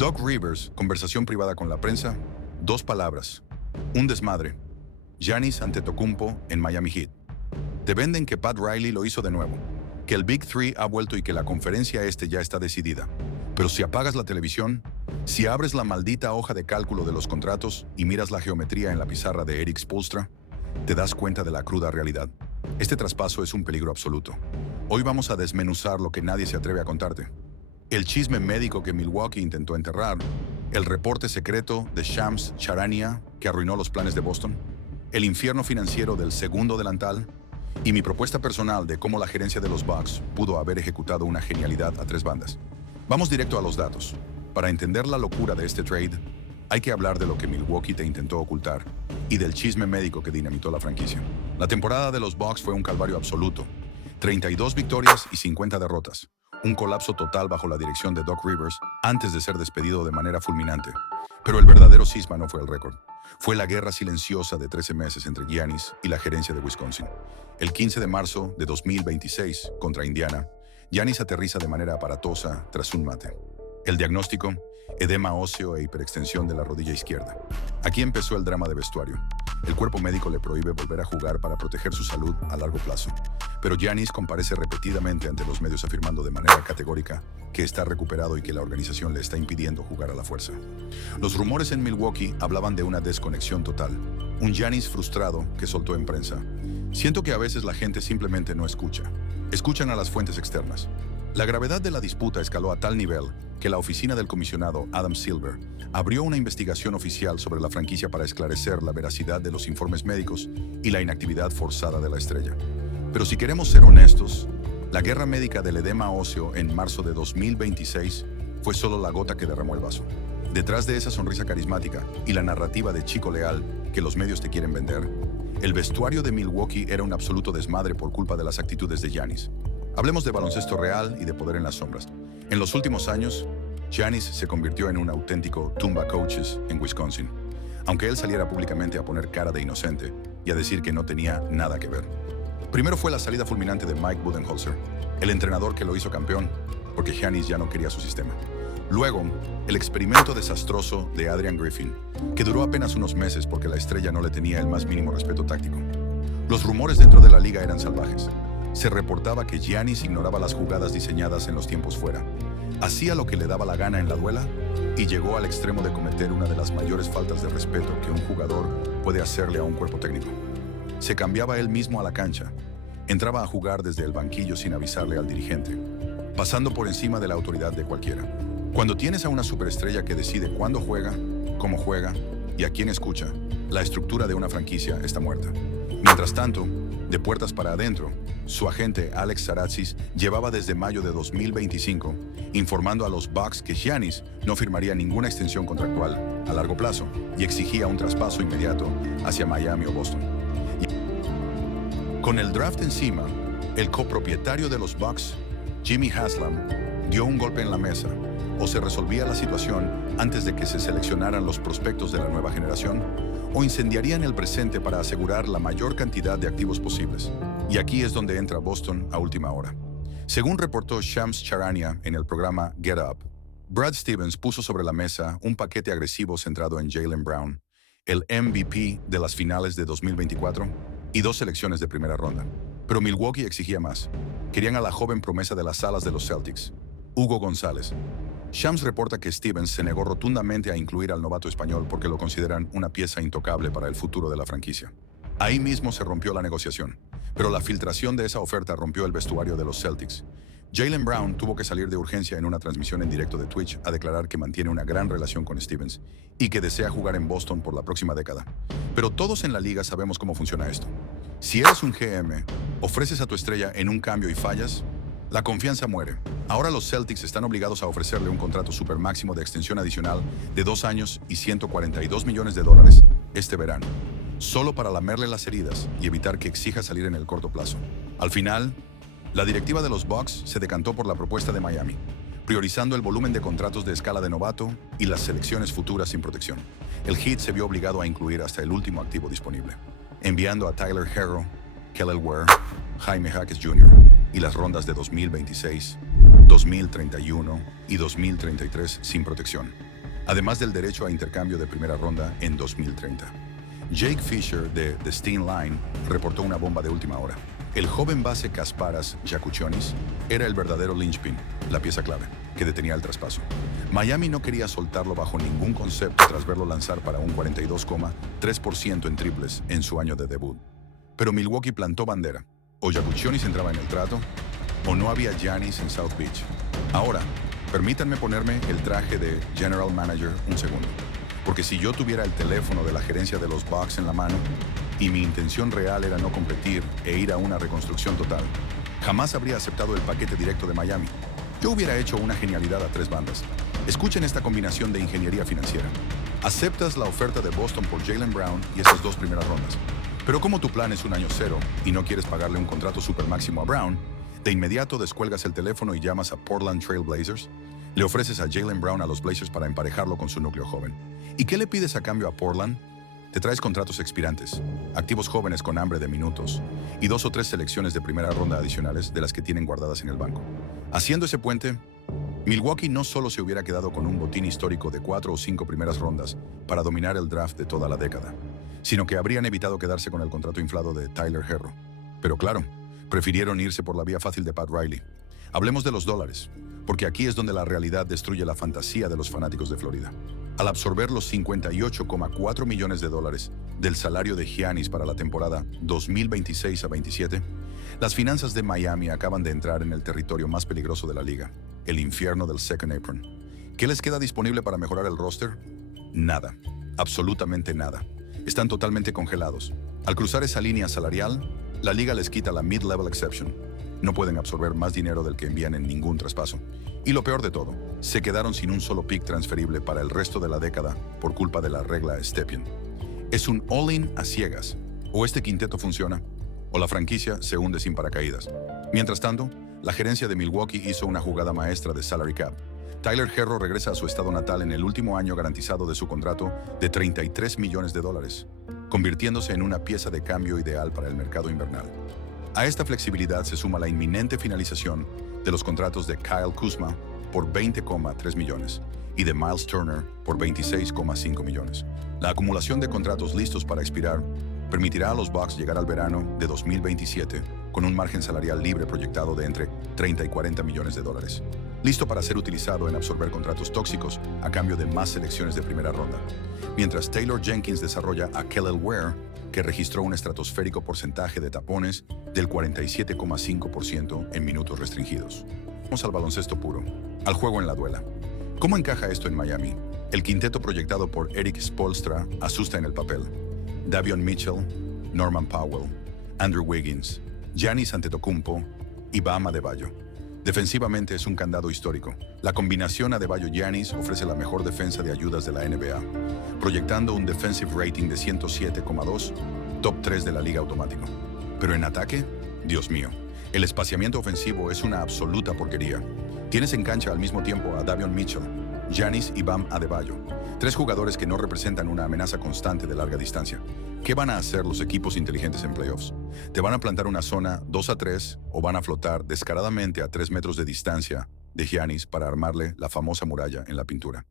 Doc Rivers, conversación privada con la prensa, 2 palabras. Un desmadre. Giannis Antetokounmpo en Miami Heat. Te venden que Pat Riley lo hizo de nuevo, que el Big Three ha vuelto y que la conferencia ya está decidida. Pero si apagas la televisión, si abres la maldita hoja de cálculo de los contratos y miras la geometría en la pizarra de Erik Spoelstra, te das cuenta de la cruda realidad. Este traspaso es un peligro absoluto. Hoy vamos a desmenuzar lo que nadie se atreve a contarte. El chisme médico que Milwaukee intentó enterrar, el reporte secreto de Shams Charania que arruinó los planes de Boston, el infierno financiero del segundo delantal y mi propuesta personal de cómo la gerencia de los Bucks pudo haber ejecutado una genialidad a 3 bandas. Vamos directo a los datos. Para entender la locura de este trade, hay que hablar de lo que Milwaukee te intentó ocultar y del chisme médico que dinamitó la franquicia. La temporada de los Bucks fue un calvario absoluto. 32 victorias y 50 derrotas. Un colapso total bajo la dirección de Doc Rivers antes de ser despedido de manera fulminante. Pero el verdadero cisma no fue el récord. Fue la guerra silenciosa de 13 meses entre Giannis y la gerencia de Wisconsin. El 15 de marzo de 2026, contra Indiana, Giannis aterriza de manera aparatosa tras un mate. El diagnóstico: edema óseo e hiperextensión de la rodilla izquierda. Aquí empezó el drama de vestuario. El cuerpo médico le prohíbe volver a jugar para proteger su salud a largo plazo. Pero Giannis comparece repetidamente ante los medios afirmando de manera categórica que está recuperado y que la organización le está impidiendo jugar a la fuerza. Los rumores en Milwaukee hablaban de una desconexión total. Un Giannis frustrado que soltó en prensa: siento que a veces la gente simplemente no escucha. Escuchan a las fuentes externas. La gravedad de la disputa escaló a tal nivel que la oficina del comisionado Adam Silver abrió una investigación oficial sobre la franquicia para esclarecer la veracidad de los informes médicos y la inactividad forzada de la estrella. Pero si queremos ser honestos, la guerra médica del edema óseo en marzo de 2026 fue solo la gota que derramó el vaso. Detrás de esa sonrisa carismática y la narrativa de chico leal que los medios te quieren vender, el vestuario de Milwaukee era un absoluto desmadre por culpa de las actitudes de Giannis. Hablemos de baloncesto real y de poder en las sombras. En los últimos años, Giannis se convirtió en un auténtico tumba coaches en Wisconsin, aunque él saliera públicamente a poner cara de inocente y a decir que no tenía nada que ver. Primero fue la salida fulminante de Mike Budenholzer, el entrenador que lo hizo campeón, porque Giannis ya no quería su sistema. Luego, el experimento desastroso de Adrian Griffin, que duró apenas unos meses porque la estrella no le tenía el más mínimo respeto táctico. Los rumores dentro de la liga eran salvajes. Se reportaba que Giannis ignoraba las jugadas diseñadas en los tiempos fuera, hacía lo que le daba la gana en la duela y llegó al extremo de cometer una de las mayores faltas de respeto que un jugador puede hacerle a un cuerpo técnico. Se cambiaba él mismo a la cancha, entraba a jugar desde el banquillo sin avisarle al dirigente, pasando por encima de la autoridad de cualquiera. Cuando tienes a una superestrella que decide cuándo juega, cómo juega y a quién escucha, la estructura de una franquicia está muerta. Mientras tanto, de puertas para adentro, su agente Alex Saratzis llevaba desde mayo de 2025 informando a los Bucks que Giannis no firmaría ninguna extensión contractual a largo plazo y exigía un traspaso inmediato hacia Miami o Boston. Con el draft encima, el copropietario de los Bucks, Jimmy Haslam, dio un golpe en la mesa. O se resolvía la situación antes de que se seleccionaran los prospectos de la nueva generación, o incendiarían el presente para asegurar la mayor cantidad de activos posibles. Y aquí es donde entra Boston a última hora. Según reportó Shams Charania en el programa Get Up, Brad Stevens puso sobre la mesa un paquete agresivo centrado en Jaylen Brown, el MVP de las finales de 2024, y 2 selecciones de primera ronda. Pero Milwaukee exigía más. Querían a la joven promesa de las alas de los Celtics, Hugo González. Shams reporta que Stevens se negó rotundamente a incluir al novato español porque lo consideran una pieza intocable para el futuro de la franquicia. Ahí mismo se rompió la negociación, pero la filtración de esa oferta rompió el vestuario de los Celtics. Jaylen Brown tuvo que salir de urgencia en una transmisión en directo de Twitch a declarar que mantiene una gran relación con Stevens y que desea jugar en Boston por la próxima década. Pero todos en la liga sabemos cómo funciona esto. Si eres un GM, ofreces a tu estrella en un cambio y fallas, la confianza muere. Ahora los Celtics están obligados a ofrecerle un contrato supermáximo de extensión adicional de 2 años y $142 millones este verano, solo para lamerle las heridas y evitar que exija salir en el corto plazo. Al final, la directiva de los Bucks se decantó por la propuesta de Miami, priorizando el volumen de contratos de escala de novato y las selecciones futuras sin protección. El Heat se vio obligado a incluir hasta el último activo disponible, enviando a Tyler Herro, Kelly Ware, Jaime Jaquez Jr. y las rondas de 2026, 2031 y 2033 sin protección. además del derecho a intercambio de primera ronda en 2030. Jake Fisher de The Steen Line reportó una bomba de última hora. El joven base Kasparas Jakučionis era el verdadero linchpin, la pieza clave, que detenía el traspaso. Miami no quería soltarlo bajo ningún concepto tras verlo lanzar para un 42,3% en triples en su año de debut. Pero Milwaukee plantó bandera. O Jakučionis entraba en el trato, o no había Giannis en South Beach. Ahora, permítanme ponerme el traje de General Manager un segundo. Porque si yo tuviera el teléfono de la gerencia de los Bucks en la mano y mi intención real era no competir e ir a una reconstrucción total, jamás habría aceptado el paquete directo de Miami. Yo hubiera hecho una genialidad a tres bandas. Escuchen esta combinación de ingeniería financiera. Aceptas la oferta de Boston por Jaylen Brown y esas dos primeras rondas. Pero como tu plan es un año cero y no quieres pagarle un contrato super máximo a Brown, de inmediato descuelgas el teléfono y llamas a Portland Trail Blazers. Le ofreces a Jaylen Brown a los Blazers para emparejarlo con su núcleo joven. ¿Y qué le pides a cambio a Portland? Te traes contratos expirantes, activos jóvenes con hambre de minutos y 2 o 3 selecciones de primera ronda adicionales de las que tienen guardadas en el banco. Haciendo ese puente, Milwaukee no solo se hubiera quedado con un botín histórico de 4 o 5 primeras rondas para dominar el draft de toda la década, sino que habrían evitado quedarse con el contrato inflado de Tyler Herro. Pero claro, prefirieron irse por la vía fácil de Pat Riley. Hablemos de los dólares, porque aquí es donde la realidad destruye la fantasía de los fanáticos de Florida. Al absorber los $58,4 millones del salario de Giannis para la temporada 2026 a 27, las finanzas de Miami acaban de entrar en el territorio más peligroso de la liga, el infierno del second apron. ¿Qué les queda disponible para mejorar el roster? Nada, absolutamente nada. Están totalmente congelados. Al cruzar esa línea salarial, la liga les quita la mid-level exception. No pueden absorber más dinero del que envían en ningún traspaso. Y lo peor de todo, se quedaron sin un solo pick transferible para el resto de la década por culpa de la regla Stepien. Es un all-in a ciegas. O este quinteto funciona, o la franquicia se hunde sin paracaídas. Mientras tanto, la gerencia de Milwaukee hizo una jugada maestra de salary cap. Tyler Herro regresa a su estado natal en el último año garantizado de su contrato de $33 millones, convirtiéndose en una pieza de cambio ideal para el mercado invernal. A esta flexibilidad se suma la inminente finalización de los contratos de Kyle Kuzma por $20,3 millones y de Miles Turner por $26,5 millones. La acumulación de contratos listos para expirar permitirá a los Bucks llegar al verano de 2027 con un margen salarial libre proyectado de entre 30 y $40 millones, listo para ser utilizado en absorber contratos tóxicos a cambio de más selecciones de primera ronda. Mientras Taylor Jenkins desarrolla a Kelly Ware, que registró un estratosférico porcentaje de tapones del 47,5% en minutos restringidos. Vamos al baloncesto puro, al juego en la duela. ¿Cómo encaja esto en Miami? El quinteto proyectado por Erik Spoelstra asusta en el papel. Davion Mitchell, Norman Powell, Andrew Wiggins, Giannis Antetokounmpo y Bam Adebayo. Defensivamente es un candado histórico. La combinación Adebayo-Giannis ofrece la mejor defensa de ayudas de la NBA, proyectando un defensive rating de 107,2, top 3 de la liga automático. Pero en ataque, Dios mío, el espaciamiento ofensivo es una absoluta porquería. Tienes en cancha al mismo tiempo a Davion Mitchell, Giannis y Bam Adebayo, 3 jugadores que no representan una amenaza constante de larga distancia. ¿Qué van a hacer los equipos inteligentes en playoffs? ¿Te van a plantar una zona 2 a 3 o van a flotar descaradamente a 3 metros de distancia de Giannis para armarle la famosa muralla en la pintura?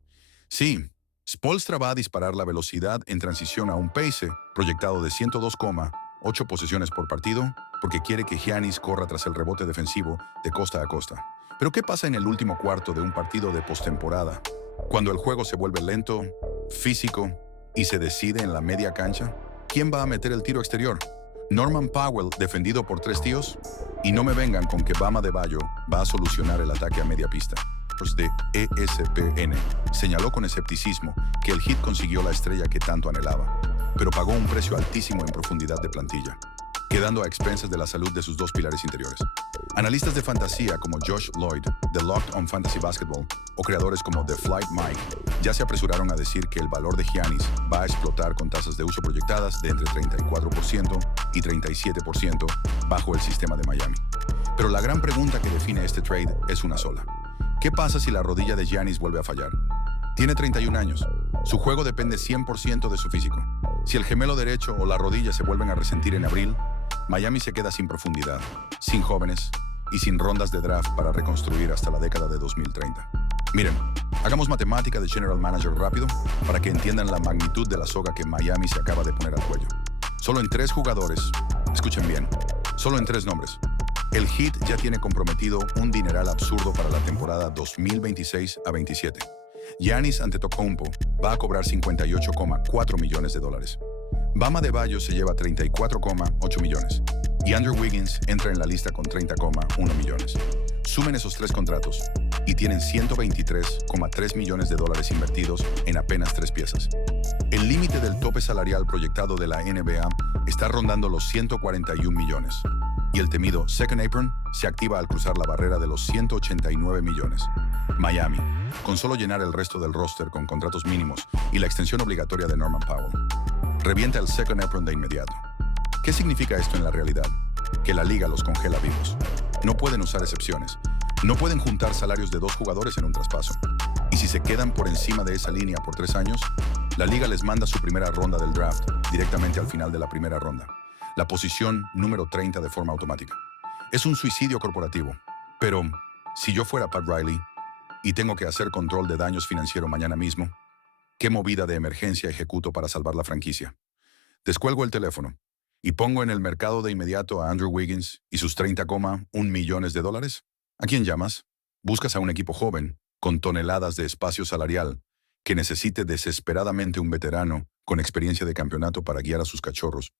Sí, Spoelstra va a disparar la velocidad en transición a un pace proyectado de 102,8 posesiones por partido porque quiere que Giannis corra tras el rebote defensivo de costa a costa. Pero ¿qué pasa en el último cuarto de un partido de postemporada? Cuando el juego se vuelve lento, físico y se decide en la media cancha, ¿quién va a meter el tiro exterior? Norman Powell, defendido por 3 tíos. Y no me vengan con que Bam Adebayo va a solucionar el ataque a media pista. De ESPN señaló con escepticismo que el Heat consiguió la estrella que tanto anhelaba, pero pagó un precio altísimo en profundidad de plantilla, quedando a expensas de la salud de sus 2 pilares interiores. Analistas de fantasía como Josh Lloyd, de Locked on Fantasy Basketball, o creadores como The Flight Mike, ya se apresuraron a decir que el valor de Giannis va a explotar con tasas de uso proyectadas de entre 34% y 37% bajo el sistema de Miami. Pero la gran pregunta que define este trade es una sola. ¿Qué pasa si la rodilla de Giannis vuelve a fallar? Tiene 31 años. Su juego depende 100% de su físico. Si el gemelo derecho o la rodilla se vuelven a resentir en abril, Miami se queda sin profundidad, sin jóvenes y sin rondas de draft para reconstruir hasta la década de 2030. Miren, Hagamos matemática de General Manager rápido para que entiendan la magnitud de la soga que Miami se acaba de poner al cuello. Solo en 3 jugadores, escuchen bien, solo en 3 nombres. El Heat ya tiene comprometido un dineral absurdo para la temporada 2026 a 27. Giannis Antetokounmpo va a cobrar $58,4 millones. Bam Adebayo se lleva $34,8 millones. Y Andrew Wiggins entra en la lista con $30,1 millones. Sumen esos 3 contratos y tienen $123,3 millones invertidos en apenas 3 piezas. El límite del tope salarial proyectado de la NBA está rondando los 141 millones. Y el temido Second Apron se activa al cruzar la barrera de los 189 millones. Miami, con solo llenar el resto del roster con contratos mínimos y la extensión obligatoria de Norman Powell, revienta el Second Apron de inmediato. ¿Qué significa esto en la realidad? Que la liga los congela vivos. No pueden usar excepciones. No pueden juntar salarios de 2 jugadores en un traspaso. Y si se quedan por encima de esa línea por 3 años, la liga les manda su primera ronda del draft directamente al final de la primera ronda. La posición número 30 de forma automática. Es un suicidio corporativo. Pero, si yo fuera Pat Riley y tengo que hacer control de daños financieros mañana mismo, ¿qué movida de emergencia ejecuto para salvar la franquicia? Descuelgo el teléfono y pongo en el mercado de inmediato a Andrew Wiggins y sus $30,1 millones. ¿A quién llamas? Buscas a un equipo joven, con toneladas de espacio salarial, que necesite desesperadamente un veterano con experiencia de campeonato para guiar a sus cachorros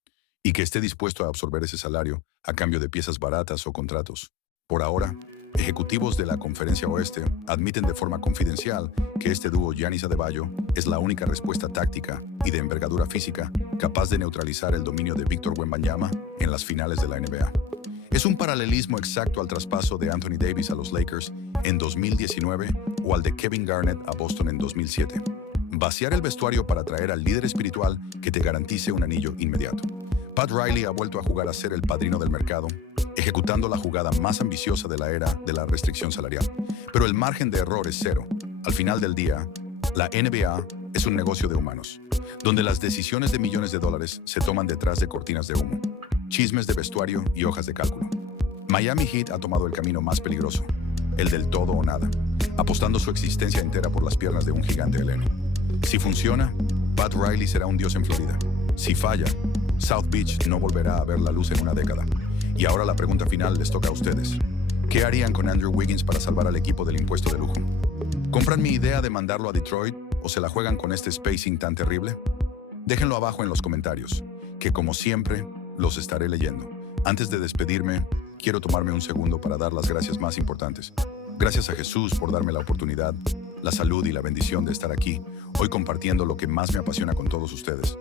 y que esté dispuesto a absorber ese salario a cambio de piezas baratas o contratos. Por ahora, ejecutivos de la Conferencia Oeste admiten de forma confidencial que este dúo Giannis Adebayo es la única respuesta táctica y de envergadura física capaz de neutralizar el dominio de Víctor Wembanyama en las finales de la NBA. Es un paralelismo exacto al traspaso de Anthony Davis a los Lakers en 2019 o al de Kevin Garnett a Boston en 2007. Vaciar el vestuario para traer al líder espiritual que te garantice un anillo inmediato. Pat Riley ha vuelto a jugar a ser el padrino del mercado, ejecutando la jugada más ambiciosa de la era de la restricción salarial. Pero el margen de error es cero. Al final del día, la NBA es un negocio de humanos, donde las decisiones de millones de dólares se toman detrás de cortinas de humo, chismes de vestuario y hojas de cálculo. Miami Heat ha tomado el camino más peligroso, el del todo o nada, apostando su existencia entera por las piernas de un gigante heleno. Si funciona, Pat Riley será un dios en Florida. Si falla, South Beach no volverá a ver la luz en una década. Y ahora la pregunta final les toca a ustedes. ¿Qué harían con Andrew Wiggins para salvar al equipo del impuesto de lujo? ¿Compran mi idea de mandarlo a Detroit o se la juegan con este spacing tan terrible? Déjenlo abajo en los comentarios, que como siempre, los estaré leyendo. Antes de despedirme, quiero tomarme un segundo para dar las gracias más importantes. Gracias a Jesús por darme la oportunidad, la salud y la bendición de estar aquí, hoy compartiendo lo que más me apasiona con todos ustedes.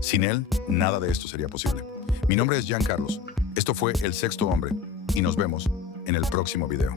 Sin él, nada de esto sería posible. Mi nombre es Giancarlos. Esto fue El Sexto Hombre y nos vemos en el próximo video.